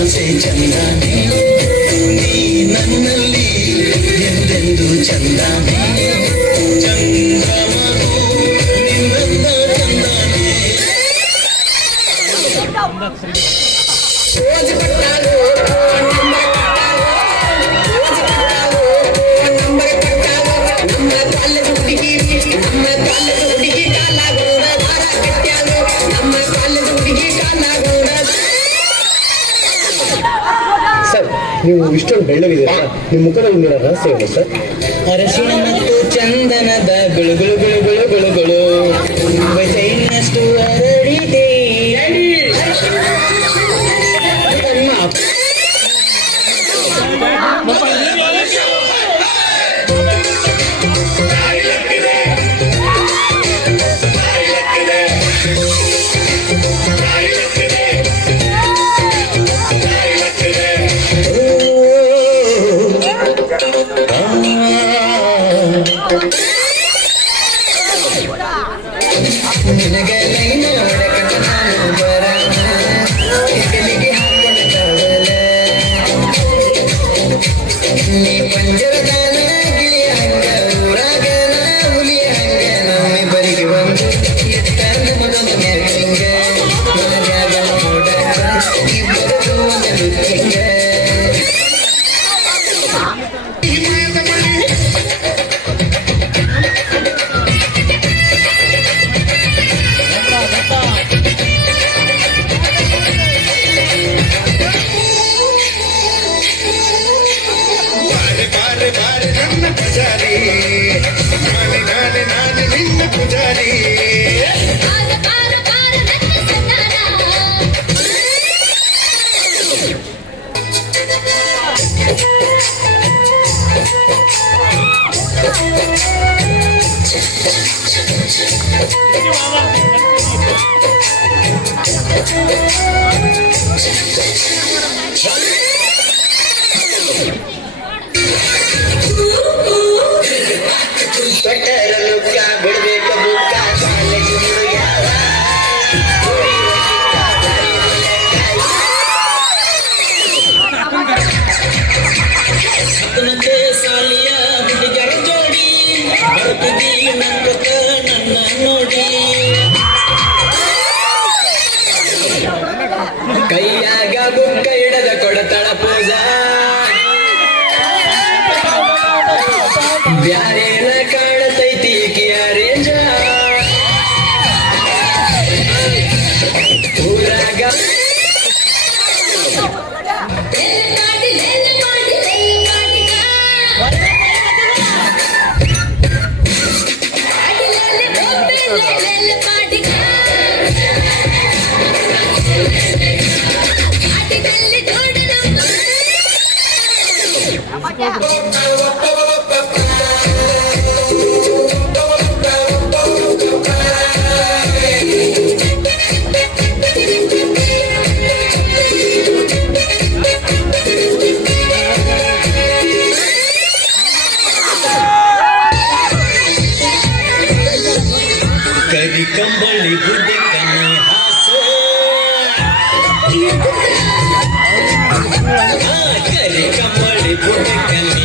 ಆಸೆ ಚಂದಾನೆ ನೀ ನನ್ನಲ್ಲಿ ಎಂದೆಂದು ಚಂದಾನೆ ಚಂದ್ರಮನು ನಿನ್ನಂದ ಚಂದಾನೆ ಸರ್, ನೀವು ಇಷ್ಟೊಂದು ಬೆಳ್ಳಗಿದ್ದೀರಾ ಸರ್, ನಿಮ್ಮ ಮುಖದಲ್ಲಿ ಒಂದಿರೋ ರಹಸ್ಯ ಇದೆ ಸರ್. ಅರಶಿಣ ಮತ್ತು ಚಂದನದ ಗುಳುಗುಳು ಗುಳುಗುಳು ಗುಳುಗುಳು ಇನ್ನಷ್ಟು ಹರಡಿದೆ. ನಿನಗೆ ಲೈನ ಹೊಡಕಟ ನಾನು ಬರಣ ಹೆಗಲಿಗೆ ಹಾಕೊಂಡವಳೆ ನೀ ಪಂಜರದಾನ ಗಿಳಿ ಹಂಗ ಊರಾಗನ ಹುಲಿ ಹಂಗ ನಮ್ಮಿಬ್ಬರಿಗೆ ಒಂದು ಎತ್ತಾನ ಮೊದಲು ಮ್ಯಾಗಿಂಗ ಮನಗಾಗ ನೋಡಕ ಇಬ್ಬರದು ಒಂದು ಹಿಂಗ ಪೂಜಾರಿ ನಾನೇ ನಿನ್ನ ಪೂಜಾರಿ ಬಿಡ್ಬೇಕು ಬುಕ್ಕ ಯಾವ ಮತ್ತೆ ಸಾಲಿಯ ಹುಡುಗರ ಜೋಡಿ ಬರುತ್ತಿದ್ದೀ ನಂಬಕ ನನ್ನ ನೋಡಿ ಕೈಯಾಗ ಬುಕ್ಕ ಹಿಡದ ಕೊಡತಳ ಪೂಜಾ ಬ್ಯಾರೇನ ಕಾಣತೈತಿ ಕಿಯಾರೇಂಜ ಊರಾಗ ಕರಿ ಕಂಬಳಿ ಬುದ್ಧಿ ಕನಿ ಹಾಸ ಕರಿ ಕಂಬಳಿ ಬುದ್ಧಿ ಕನಿ